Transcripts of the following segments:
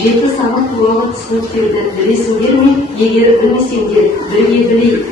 жеті саны туралы түсініктерді білесіңдер ме? Егер білмесеңдер, бірге білейік.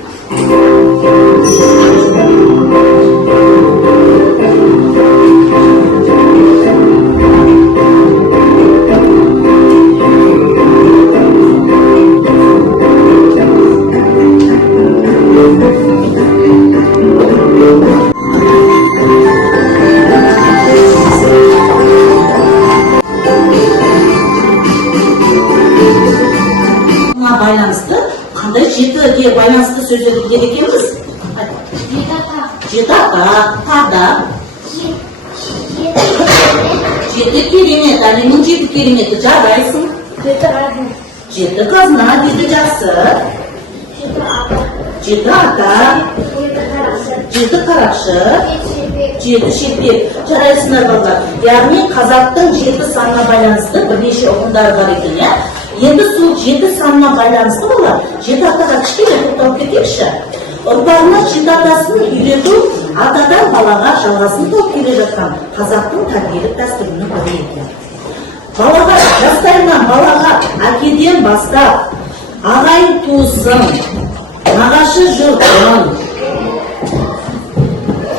Байланысты қандай жетіге байланысты сөздерді біледі екенбіз? Жеті ата, тағда. Жеті керемет, әлемнің жеті кереметі жарайсың. Жеті қазына дейді, жақсы. Жеті ата, жеті қарақшы, жеті шекпек. Жарайсыңдар балалар. Яғни қазақтың жеті санына байланысты бірнеше ұғымдары бар екен, иә? Енді сол жеті санына байланысты болар. Жеті атаға кішкене тоқталып кетейікші. Ұрпағына жеті атасын үйрету атадан балаға жалғасын тауып келе жатқан қазақтың тәрбиелік дәстүрінің бірі екен. Балаға, жастайынан балаға әкеден бастап ағайын туысын, нағашы жұртын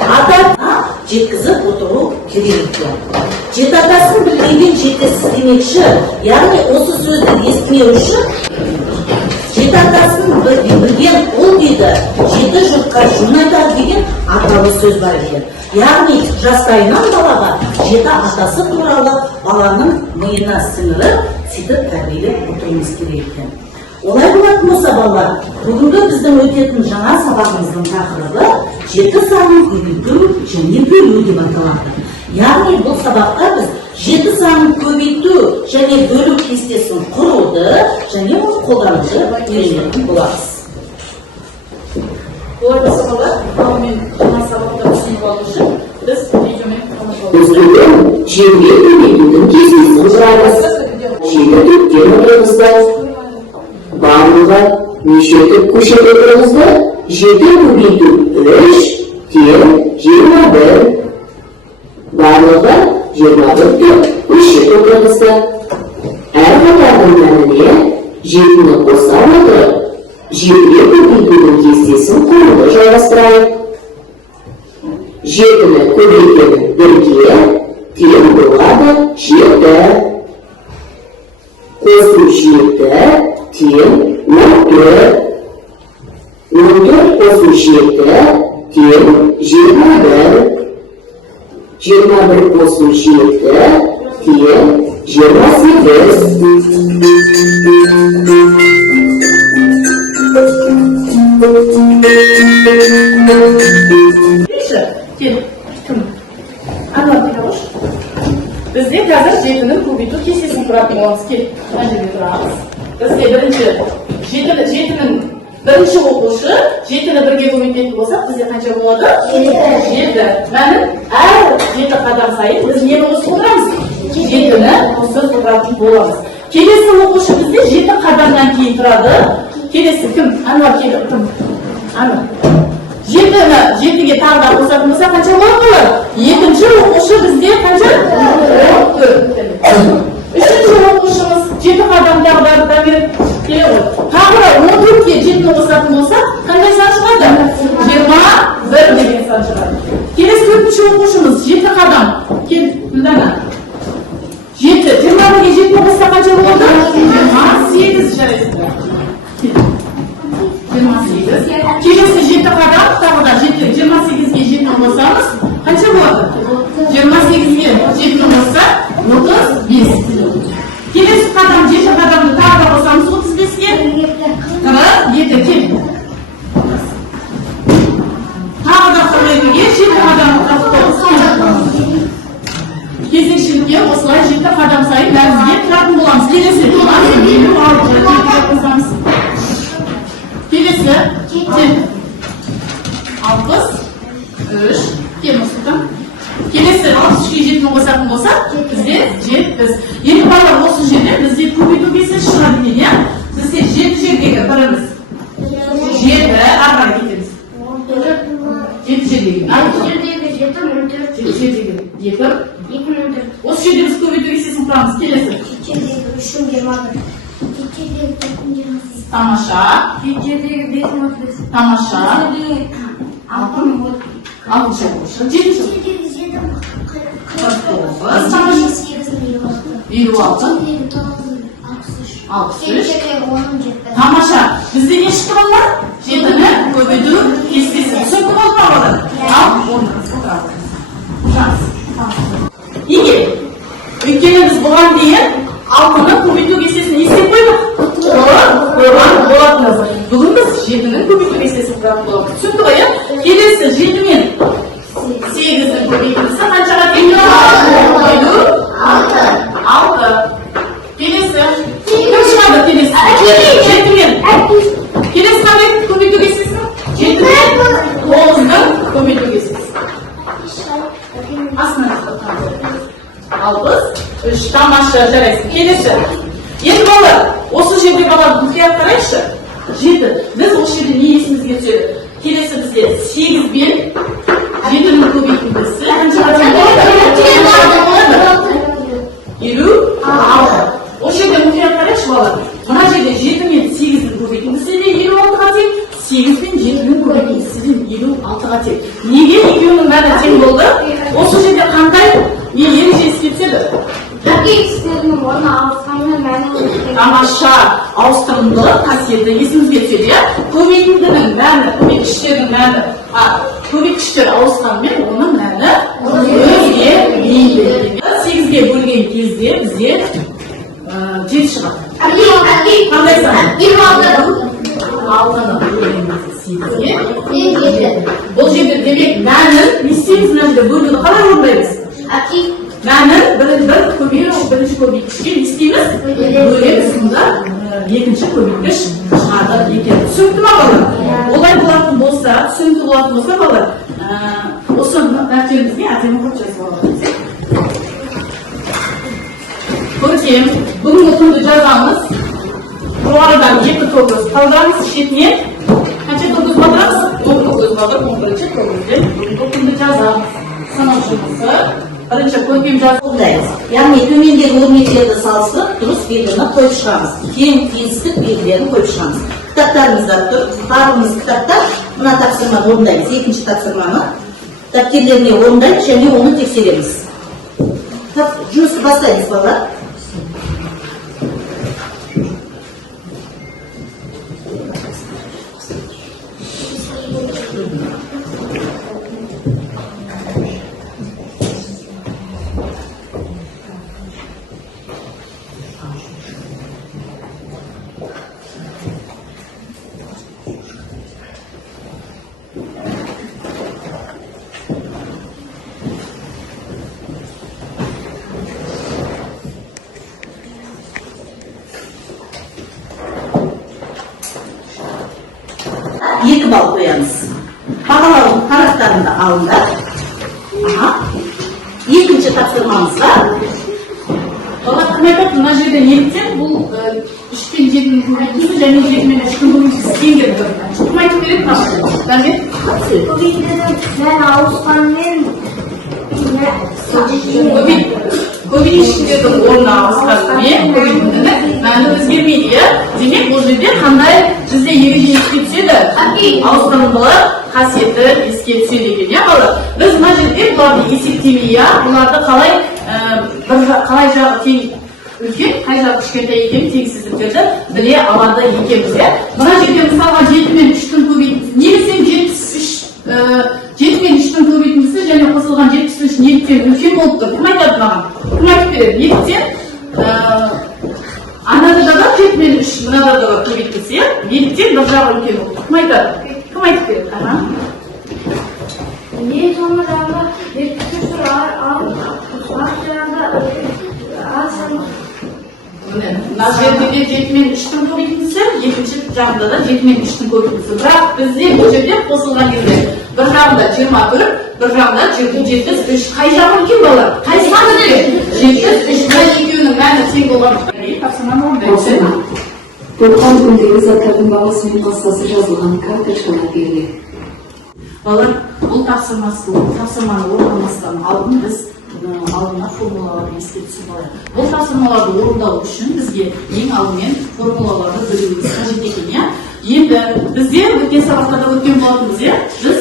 атана жеткізіп отыру керек екен. Жеті атасын білмеген жетесіз демекші, яғни осы сөзді естімеу үшін жеті атасын білген ол дейді, жеті жұртқа жөн айтар деген аталы сөз бар екен. Яғни жастайынан балаға жеті атасы туралы баланың миына сіңіріп, сөйтіп тәрбиелеп отыруымыз керек екен. Олай болатын болса балалар, бүгінгі біздің өтетін жаңа сабағымыздың тақырыбы жеті санын көбейту және бөлу деп аталады. Яғни бұл сабақта біз жеті санын көбейту және бөлу кестесін құруды және оны қолдануды үйренетін боламыз. Олай болса балалар, алдымен жаңа сабақта түсініп алу үшін біз видеомен тамашалаймыз. Үздігін жетіге көбейтудің кестесін құраймыз. Жеті түптен отырыңызды. Барлығы неше түп көшет отырыңызды? Жеті көбейту 3-21. Барлығы 21 түп көшет отырыңызды. Әр қатардың мәніне жетіні қоса отырып, жетіге көбейтудің кестесін құруды жалғастырайық. Жетіні көбейткен бірге тең болады жеті. Қосу жеті тең 14. 14 қосу жеті тең 21. 21 қосу жеті тең 28. Бізде қазір жетінің көбейту кестесін құратын боламыз. Кел, мына жерге тұрамыз. Бізде жетінің бірінші оқушы жетіні бірге көбейтетін болсақ, бізде қанша болады? 7. Мәнін әр жеті қадам сайын біз нені қосып отырамыз? Жетіні қосып отыратын боламыз. Келесі оқушы бізде жеті қадамнан кейін тұрады. Келесі кім? Ануар келіп кім? Ануар. Жетіге тағы да қосатын болса қанша болады? Екінші оқушы бізде қанша? 14. Үшінші оқушымыз жеті қадам тағы да беріп келе ғой. Тағы да 14-ке жетіні қосатын болса қандай сан шығады? 21 деген сан шығады. Келесі төртінші оқушымыз жеті қадам. Кел, Гүлдана. 21-ге жетіні қосса қанша болады? 28 жарайсыздар. 28. Келесі жеті қадам, тағы да 28-ге жетіні қосамыз, қанша болады? 28-ге жетіні қосса 35. Келесі қадам, жеті қадамды тағы да қосамыз 35-ге. 47. Кел. Тағы да 42-ге жеті қадамды қосамыз. Кезекшілікке осылай жеті қадам сайын бәрімізге тұратын боламыз. Келесі 56-ға қосамыз. Келесі 63. Кел Мұстафа. Келесі 63-ге жетіні қосатын болса, бізде 70. Енді балалар осы жерде бізде көбейту кестесі шығады екен, иә? Бізде 7 жердегі біріміз 7 арға кетеміз. 7 жердегі. 7 жердегі 2. Осы жерде біз көбейту кестесін құрамыз. Келесі 3'üm 21. Türkiye'deki takım 28. Тамаша. Türkiye'deki бет матрасы. Тамаша. Türkiye'deki altın вот. 6-шы болшы. 7-шы. Türkiye'deki 7 49. Тамаша. 56. 63. Türkiye'deki 10. Тамаша. Бізде не шықты балалар? 7-ні көбейту кестесі. Түсінді болды ма балалар? Ал, 10. Жақсы. Неге? Өйткені біз бұған дейін 6-ны көбейту кестесін естеп қойдық. Қойған болатыныз. Бүгін біз 7-ні көбейту кестесін құратын боламыз. Түсінді ғой, келесі 7-мен 8-ні көбейтілісі қаншаға тең? 6. Келесі. Кім шығады келесі? 7-мен. Келесі қандай көбейту кестесі? 7-мен 9-ның көбейту кестесі. Астына ал біз 3 тамаша жарайсың. Келесі. Енді балалар, осы жерде балалар мұқият қарайшы. 7. Біз осы жерде не есімізге түседі? Келесі бізде 8 бен 7-ның көбейтіндісі. Қаншаға тең болады? 56. Осы жерде мұқият қарайшы балалар. Мына жерде 7 мен 8-ның көбейтіндісі де 56-ға тең, 8 мен 7-ның көбейтіндісі де 56-ға тең. Неге екеуінің бәрі тең болды? Осы жерде қандай ереже іске түседі? Тамаша ауыстырымдылық қасиеті есімізге түседі, иә? Көбейтіндінің мәні, көбейткіштердің мәні, көбейткіштер ауысқанмен оның мәні өзгермейді. 8-ге бөлген кезде бізде 7 шығады. Қандай сан? 6-ны бөлген кезде 8-ге. Бұл жерде демек мәнін не істейміз? Мына жерде бөлуді қалай орындаймыз? Мәнін бірінші көбейткішке не істейміз? Бөлеміз, сонда екінші көбейткіш шығады екен. Түсінікті ма балалар? Олай болатын болса, түсінікті болатын болса балалар, осы дәптерімізге әдемі қылып жазып аламыз. Көрсем, бүгінгі күнді жазамыз. Жоғарыдан 2 тоғыз қалдырамыз, шетінен қанша тоғыз батырамыз? 9 батыр, 11-ші тоғызден бүгінгі күнді жазамыз. Санау жұмысы. Бірінші көркем жазылдаймыз. Яғни төмендегі өрнектерді салыстырып, дұрыс белгіні қойып шығамыз. Тең теңсіздік белгілерін қойып шығамыз. Кітаптарымызда тұр. Барлығымыз кітаптар мына тапсырманы орындаймыз. Екінші тапсырманы дәптерlerіне орындаймыз және оны тексереміз. Жұмысты бастаймыз, балалар. Екі бал қоямыз. Бағалаудың қарақтарында алындар. Екінші тапсырмамызға. Бала кім айтады, мына жерде неліктен бұл 3 пен 7-ның көбейтісі және 7 мен 3-ның көбейтісі тең келіп тұр. Кім айтып береді Тамаша? Мен ауысқанмен көбейткіштердің орнына ауысқанымен көбейтіндінің мәні өзгермейді. Демек бұл жерде қандай бізде ереже еске түседі? Ауыстырымдылық қасиеті еске түседі екен, иә балалар? Біз мына жерде бұларды есептемей, бұларды қалай жағы тең үлкен, қай жағы кішкентай екен теңсіздіктерді біле алады екенбіз. Мына жерде мысалға 7 мен 3-дің көбейтіндісі, неліктен 7 мен 3-дің көбейтіндісі және қосылған 73 неліктен үлкен болып тұр? Кім айтады маған? Кім айтып береді? Неліктен анада да 7 мен 3, мынада да көбейтілсе, неліктен бір жағы үлкен болып тұр? Кім айтады? Кім айтып береді? не соны жағында бекітіп тұр, ал мына жерде 7 мен 3-дің көбейтіндісі, екінші жағында да 7 мен 3-дің көбейтіндісі. Бірақ бізде бұл жерде қосылған кезде бір жағында 24, бір жағында 73. Қай жағы үлкен балалар? Қай саны үлкен? 73. Екеуінің мәні тең болған. Тапсырманы орындаймыз. Туған күндегі заттардың бағасы мен қысқасы жазылған карточкалар беріледі. Балалар, бұл тапсырманы орындамастан алдын біз алдына формулаларды еске түсіріп алайық. Бұл тапсырмаларды орындау үшін бізге ең алдымен формулаларды білуіміз қажет екен, иә? Енді бізде өткен сабақтарда өткен болатынбыз, иә? Біз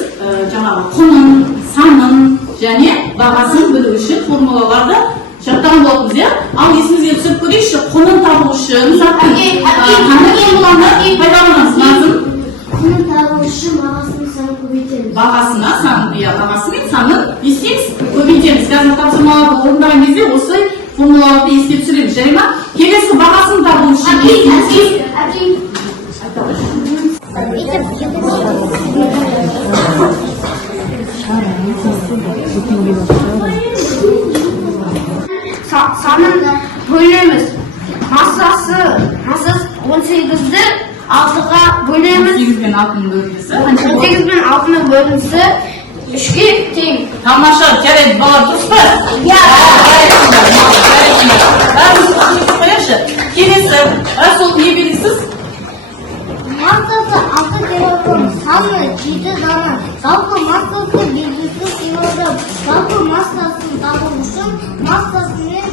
жаңағы құнын, санын және бағасын білу үшін формулаларды жаттаған болатынбыз, иә? Ал есімізге түсіріп көрейікші, құнын табу үшін заттың қандай формуланы пайдаланамыз? Назым? Құнын табу үшін бағасының санын көбейтеміз. Бағасына сан, бағасы мен санын не істейміз? Көбейтеміз. Қазір тапсырмаларды орындаған кезде осы формулаларды еске түсіреміз. Жарай ма? Келесі бағасын табу үшін санын бөлеміз. Массасы 18-ді 6-ға бөлеміз. 8 мен 6-ның бөлінісі 8 мен 6-ның бөлінісі 3-ге тең. Тамаша, жарайды, балалар, дұрыс па? Келесі, сол не белгісіз? Массасы 6 килограмм, саны 7 дана. Жалпы массасы белгісіз килограмм. Жалпы массасын табу үшін массасы мен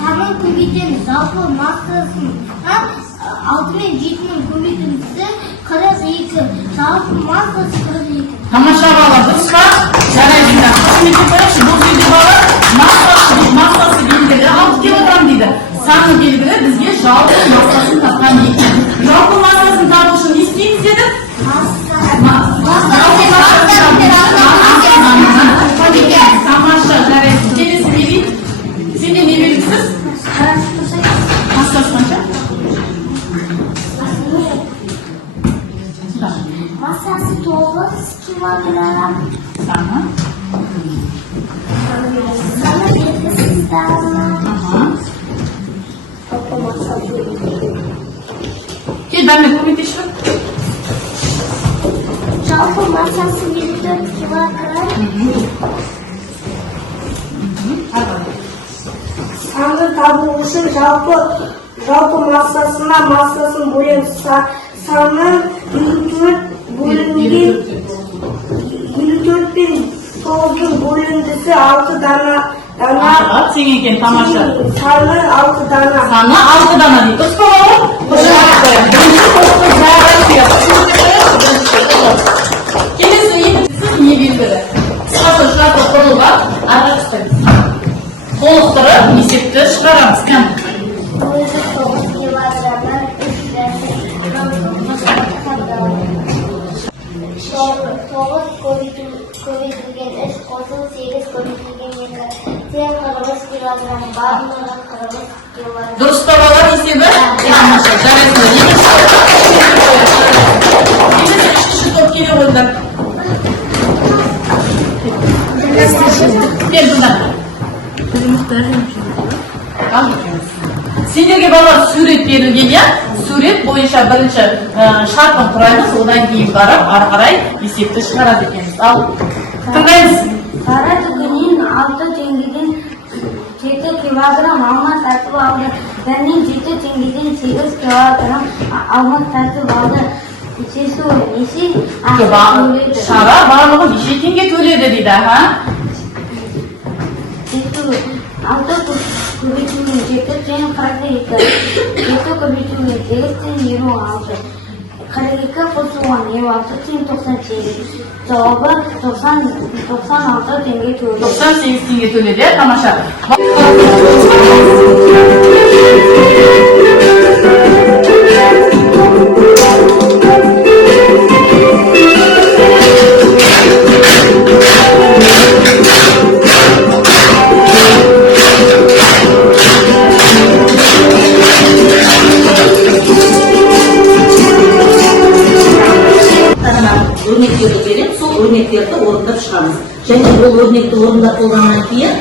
санын көбейтеміз. Жалпы массасын 6 мен 7-ның көбейтіндісі 42. Жалпы массасы 42. Тамаша балалар, дұрыс па? Жарайды, қызметке қойшы, бұл жерде балалар массасы белгілі 6 килограмм дейді. Саны белгілі, бізге жалпы массасын тапқан екен. Жалпы массасын табу үшін не істейміз деді? Тамаша, жарайды. Келесі берейін. Сенде не белгісіз? Массасы қанша? Массасы 9 килограмм. Саны? Саны белгісіз дана. Кел, бәрмен көмектеші. Жалпы массасы 54 килограмм. Санды табу үшін жалпы массасын бөлеміз. Саны 54 бөлінген 54 пен 9-ның бөліндісі 6 дана. Тең екен, тамаша. Саны 6 дана. Саны 6 дана дейді. Дұрыс па балалар? Келесі екіншісі не белгілі? Қысқасы жалпы құрылға арға ұстаймыз. Толықтырып есепті шығарамыз. Кәм? 9 килограммнан 9 көбейтілген 3 қосыл 8 көбейтілген 2 тең 40 килограмм. Барлығы 40 килограмм. Дұрыс па балалар есебі? Тамаша, жарайсың. Екінші топ келе қойдық. Кел бұнда. Сендерге балалар сурет берілген, иә? Сурет бойынша бірінші шартын құраймыз, одан кейін барып, ары қарай есепті шығарады екенбіз. Ал, тыңдаймыз. Қара түгінен 6 теңгеден 7 килограмм алма тартып алды. Бәрінен 7 теңгеден 8 килограмм алма тартып алды. Шешесі неше ақша төледі? Шара барлығы неше теңге төледі дейді, ха? 6 көбейтілген 7 тең 42. 7 көбейтілген 8 тең 26. 42 қосылған 26 тең 98. Жауабы 96 теңге төледі. 98 теңге төледі, тамаша. Өрнектерді берем, сол өрнектерді орындап шығамыз. Және бұл өрнекті орындап болғаннан кейін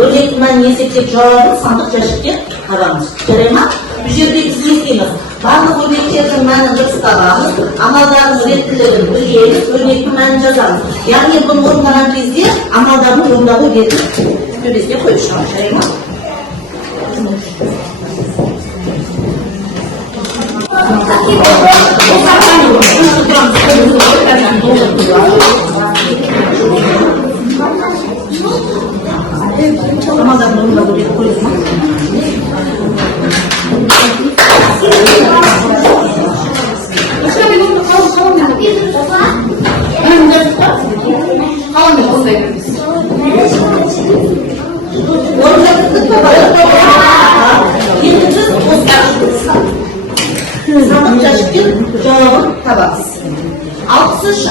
өрнектің мәнін есептеп жауабын сандық жәшікке табамыз. Жарай ма? Бұл жерде біз не істейміз? Барлық өрнектердің мәнін дұрыс табамыз, амалдардың реттілігін білеміз, өрнектің мәнін жазамыз. Яғни бұны орындаған кезде амалдардың орындалу ретін төбесіне қойып шығамыз. Жарай ма?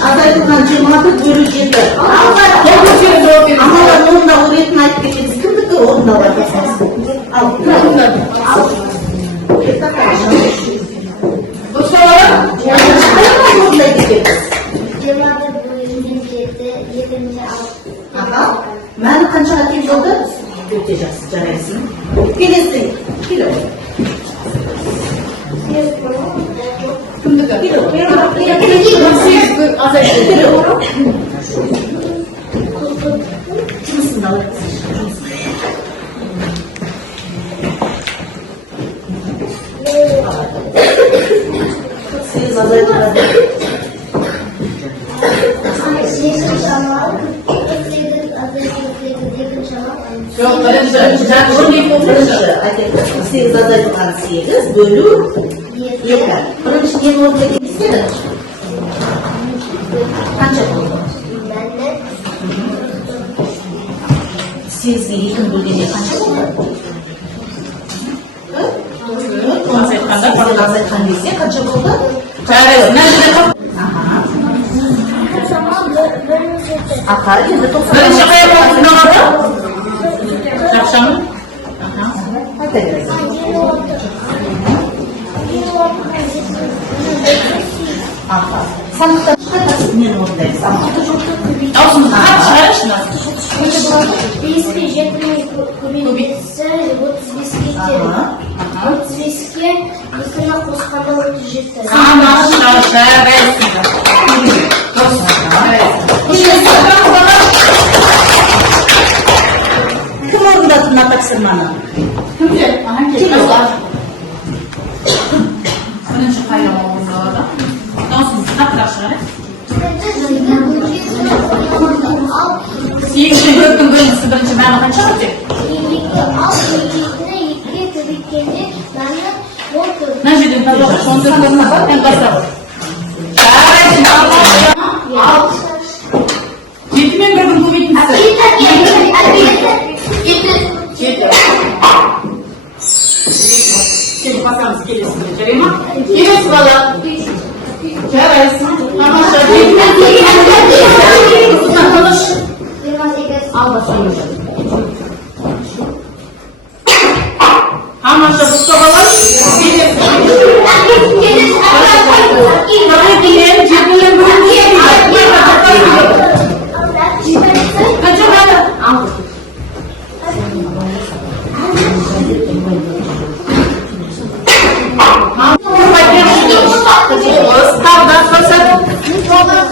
азайтылған 26/7. Аналар онда оретін айтып кетеміз. Кімдікі орындалады? Ал. Мәні қаншаға тең жолды? Өте жақсы, жарайсың. Келесі. Келі. Жұмысын алып. Сегіз азайтылады. Жоқ, бірінші сегіз азайтылған 8 бөлу 2. Бірінші нені орында келістеді? Қанша болды? 8-ге 2 бөлгенде қанша болды? 10 азайтқан кезде қанша болды? Аха, енді 90. бірінші қай уақытында қалды? Жақшамын? Қайта береді. Аха. Санықтан қайтасыз мен орындаймыз. Даусымызды қатты шығарайықшы. 35 жетінің көбейтісі 35-ке тең. 35-ке екіні қосқанда 37. Кім орындады мына тапсырманы? Бірінші қай уақытында? Даусымызды қаттырақ шығарайық. 8-дің 4-дің бөлінісі бірінші мәні қанша өте? 2 ал 2-ні 2-ге көбейткенде мәні 14. Мына жерден тазалық 14-дің бар, мен бастап. Жарайсың, ал. 7 мен 1-дің көбейтіндісі. 7. Келіп басамыз келесінде, жарай ма? Келесі бала. Жарайсың. Тамаша. 7 мен 2-ге ал басамыз. Тамаша, бұқса бала.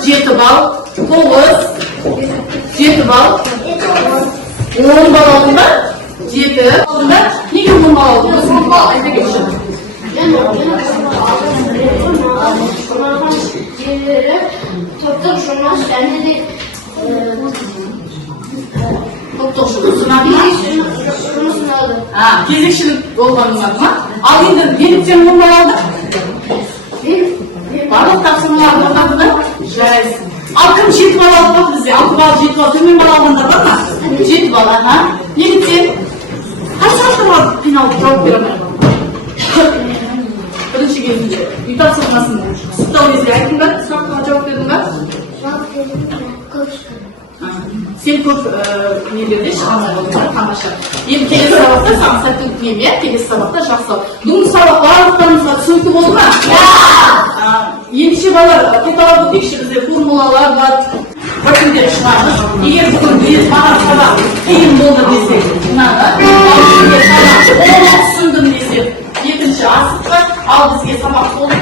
Жеті бал, 7 бал, 10 бал алдында, 7 алдында, неге 10 бал алдында? 10 бал айта кетші. Топтық жұмыс және де Топтық жұмысынан жұмысынады. кезекшілік болғаныңыз ма? Ал енді неліктен 10 бал алды? Барлық тапсырмалар орнады да? Жарайсың. Ал кім 7 бал алып бақ бізде? 6 бал, 7 бал, төмен бал алғандар бар ма? 7 бал, неліктен? Қайсы автарға қиналып жауап бере алмай? Бірінші кезінде үй тапсырмасын сұрақтау кезде айттың ба? Сұраққа жауап бердің ба? Жауап бердім, көп шыққан. Сен көп нелерде шығамай болдың, тамаша. Енді келесі сабақта саған сәтті өтінем, иә? Келесі сабақта жақсы. Бүгінгі сабақ барлықтарыңызға түсінікті болды ма? Ендеше балалар, қайталап өтейікші, бізде формулалар бар, біртіндеп шығамыз. Егер бүгін біз маған сабақ қиын болды десек, мынаны, ал сізге сабақ түсіндім десек, екінші асықты, ал бізге сабақ болды.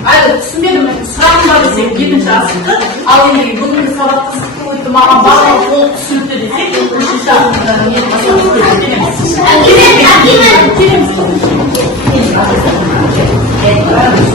Әлі түсінбедім, сұрағым бар десек, екінші асықты, ал енді бүгінгі сабақ қызықты өтті, маған барлығы толық түсінікті десек, үшінші асықты келеміз.